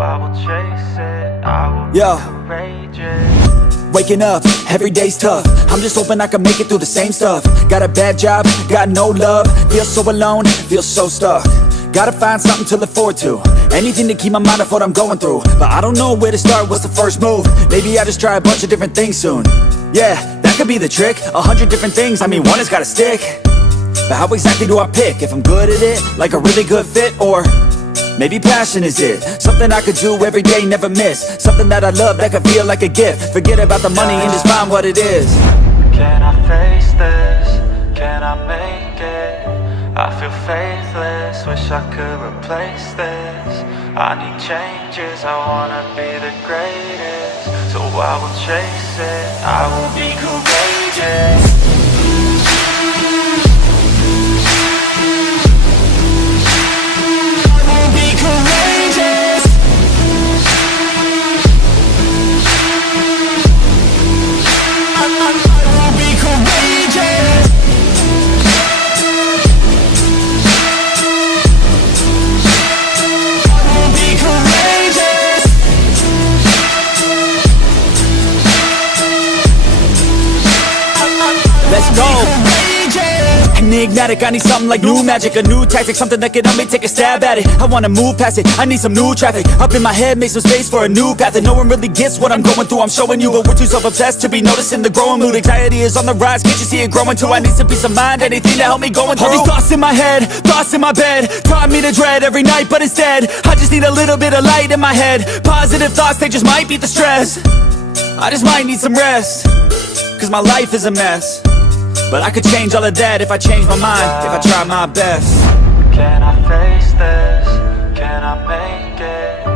I will chase it, I will be courageous. Waking up, every day's tough. I'm just hoping I can make it through the same stuff. Got a bad job, got no love. Feel so alone, feel so stuck. Gotta find something to look forward to. Anything to keep my mind off what I'm going through. But I don't know where to start, what's the first move? Maybe I just try a bunch of different things soon. Yeah, that could be the trick. 100 different things, I mean one has gotta stick. But how exactly do I pick? If I'm good at it, like a really good fit, or maybe passion is it? Something I could do every day, never miss. Something that I love, that could feel like a gift. Forget about the money and just find what it is. Can I face this? Can I make it? I feel faithless, wish I could replace this. I need changes, I wanna be the greatest. So I will chase it, I will be courageous. Enigmatic, I need something like new magic, a new tactic, something that can help me take a stab at it. I wanna move past it, I need some new traffic. Up in my head, make some space for a new path. And no one really gets what I'm going through, I'm showing you. But we're too self-obsessed to be noticing the growing mood. Anxiety is on the rise, can't you see it growing too? I need some peace of mind, anything to help me going through. All these thoughts in my head, thoughts in my bed, taught me to dread every night, but instead I just need a little bit of light in my head. Positive thoughts, they just might beat the stress. I just might need some rest, cause my life is a mess. But I could change all of that if I change my mind, if I try my best. Can I face this? Can I make it?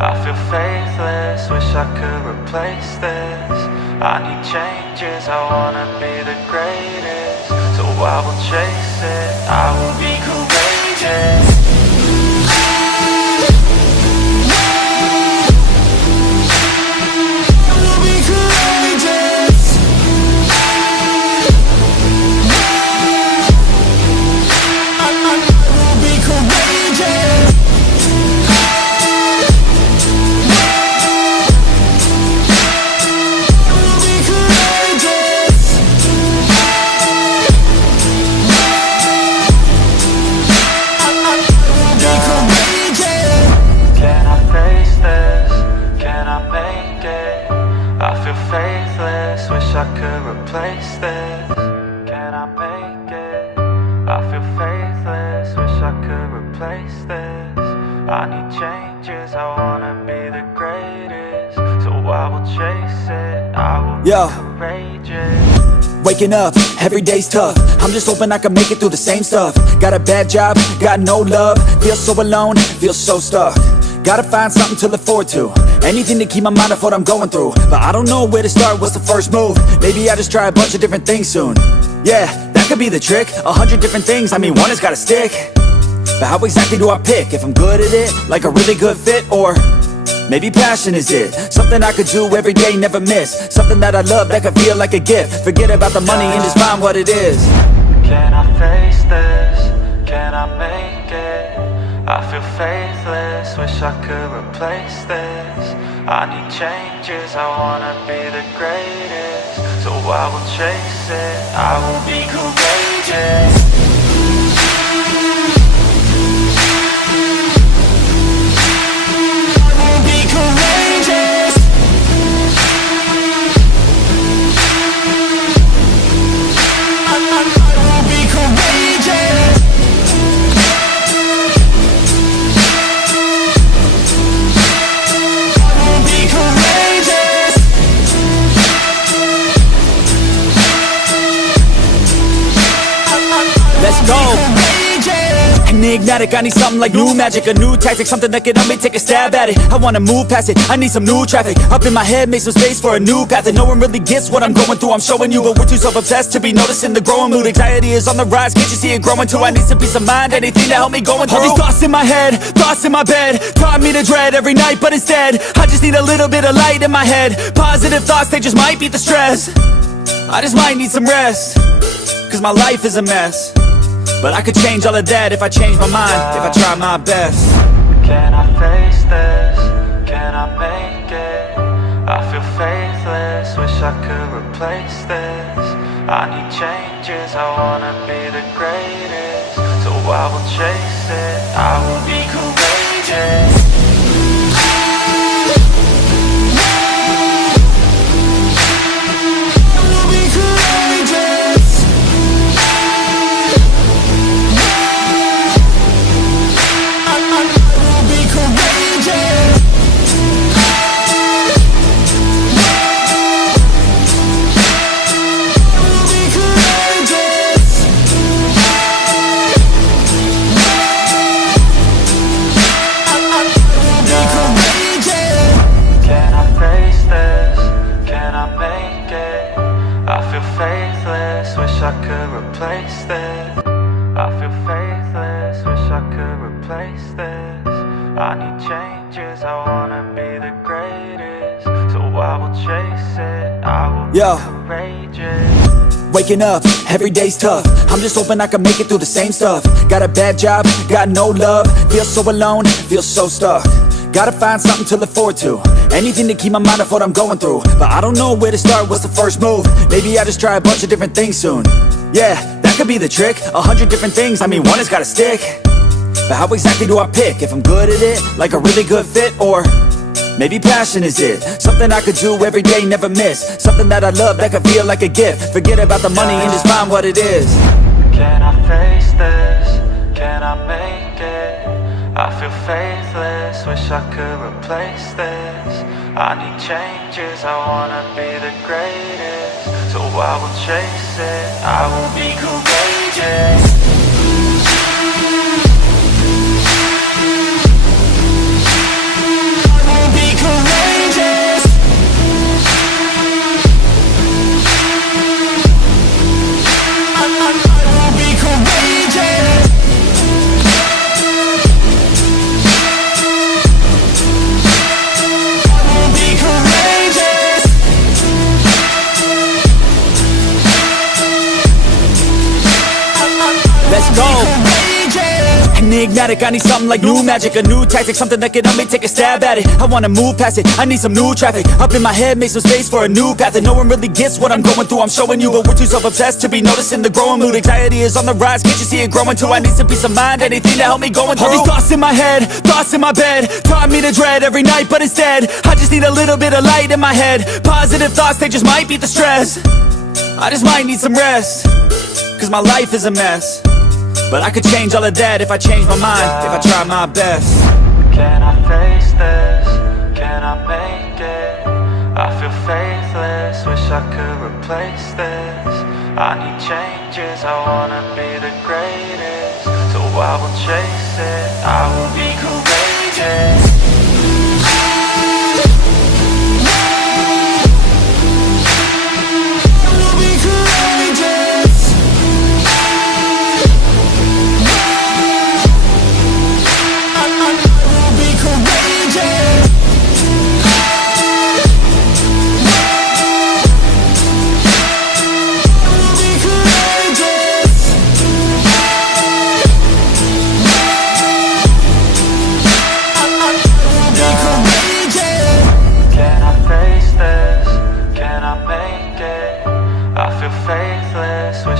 I feel faithless, wish I could replace this. I need changes, I wanna be the greatest. So I will chase it, I will be courageous. I could replace this. Can I make it? I feel faithless, wish I could replace this. I need changes, I wanna be the greatest. So I will chase it, I will be courageous. Waking up, every day's tough. I'm just hoping I can make it through the same stuff. Got a bad job, got no love. Feel so alone, feel so stuck. Gotta find something to look forward to. Anything to keep my mind off what I'm going through. But I don't know where to start, what's the first move? Maybe I just try a bunch of different things soon. Yeah, that could be the trick. 100 different things, I mean one has gotta stick. But how exactly do I pick? If I'm good at it, like a really good fit, or maybe passion is it? Something I could do every day, never miss. Something that I love, that could feel like a gift. Forget about the money and just find what it is. Can I face this? Can I make it? I feel faithless, wish I could replace this. I need changes, I wanna be the greatest. So I will chase it, I will be courageous. Enigmatic, I need something like new magic, a new tactic, something that can help me take a stab at it. I wanna move past it, I need some new traffic. Up in my head, make some space for a new path. And no one really gets what I'm going through, I'm showing you. But we're too self-obsessed to be noticing the growing mood. Anxiety is on the rise, can't you see it growing too? I need some peace of mind, anything to help me going through. All these thoughts in my head, thoughts in my bed, taught me to dread every night, but instead I just need a little bit of light in my head. Positive thoughts, they just might beat the stress. I just might need some rest, cause my life is a mess. But I could change all of that if I change my mind, if I try my best. Can I face this? replace this. I need changes, I wanna be the greatest. So I will chase it, I will be courageous. I could replace this. I feel faithless, wish I could replace this. I need changes, I wanna be the greatest. So I will chase it, I will be courageous. Waking up, every day's tough. I'm just hoping I can make it through the same stuff. Got a bad job, got no love. Feel so alone, feel so stuck. Gotta find something to look forward to. Anything to keep my mind off what I'm going through. But I don't know where to start, what's the first move? Maybe I just try a bunch of different things soon. Yeah, that could be the trick. 100 different things, I mean one has gotta stick. But how exactly do I pick? If I'm good at it, like a really good fit, or maybe passion is it? Something I could do every day, never miss. Something that I love, that could feel like a gift. Forget about the money and just find what it is. Can I face this? Can I make it? I feel faithless, wish I could replace this. I need changes, I wanna be the greatest. So I will chase it, I will be courageous. Enigmatic, I need something like new magic, a new tactic, something that can help me take a stab at it. I wanna move past it, I need some new traffic. Up in my head, make some space for a new path. And no one really gets what I'm going through, I'm showing you. But we're too self-obsessed to be noticing the growing mood. Anxiety is on the rise, can't you see it growing too? I need some peace of mind, anything to help me going through. All these thoughts in my head, thoughts in my bed, taught me to dread every night, but instead I just need a little bit of light in my head. Positive thoughts, they just might beat the stress. I just might need some rest, cause my life is a mess. But I could change all of that if I change my mind, if I try my best. Can I face this? Can I make it? I feel faithless, wish I could replace this. I need changes, I wanna be the greatest. So I will chase it, I will be courageous.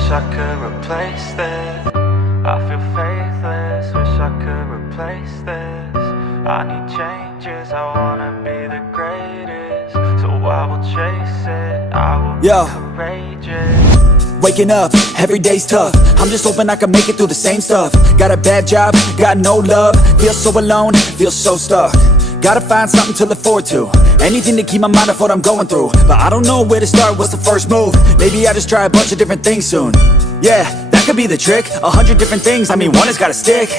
I could replace this. I feel faithless, wish I could replace this. I need changes, I wanna be the greatest. So I will chase it, I will be courageous. Waking up, every day's tough. I'm just hoping I can make it through the same stuff. Got a bad job, got no love. Feel so alone, feel so stuck. Gotta find something to look forward to. Anything to keep my mind off what I'm going through. But I don't know where to start, what's the first move? Maybe I just try a bunch of different things soon. Yeah, that could be the trick. 100 different things, I mean one has gotta stick.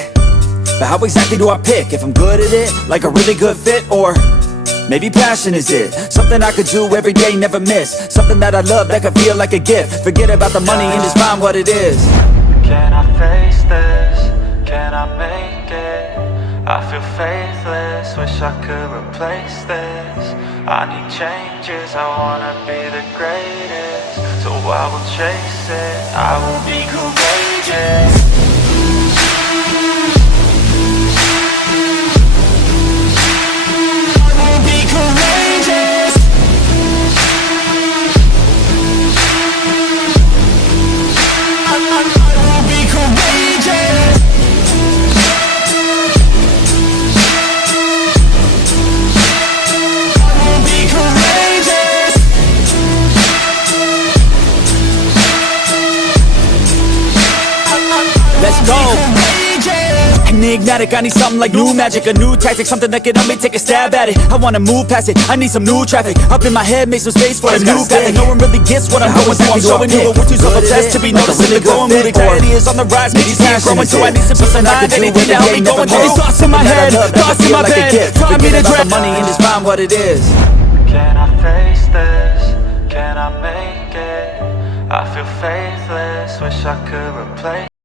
But how exactly do I pick? If I'm good at it, like a really good fit, or maybe passion is it? Something I could do every day, never miss. Something that I love, that could feel like a gift. Forget about the money and just find what it is. Can I face this? Can I make it? I feel faithless, wish I could replace this. I need changes, I wanna be the greatest. So I will chase it, I will be courageous. I will be courageous. enigmatic, I need something like new magic, a new tactic, something that can help me take a stab at it. I wanna move past it, I need some new traffic. Up in my head, make some space for a new path. No one really gets what I'm going through. I'm showing you, but we're too self-obsessed to be noticing the growing mood. Anxiety is on the rise, maybe see it growing, so I need some peace of mind. Anything to help me going through these thoughts in my head, thoughts in my bed, trying me to drown money and just find what it is. Can I face this? Can I make it? I feel faithless, wish I could replace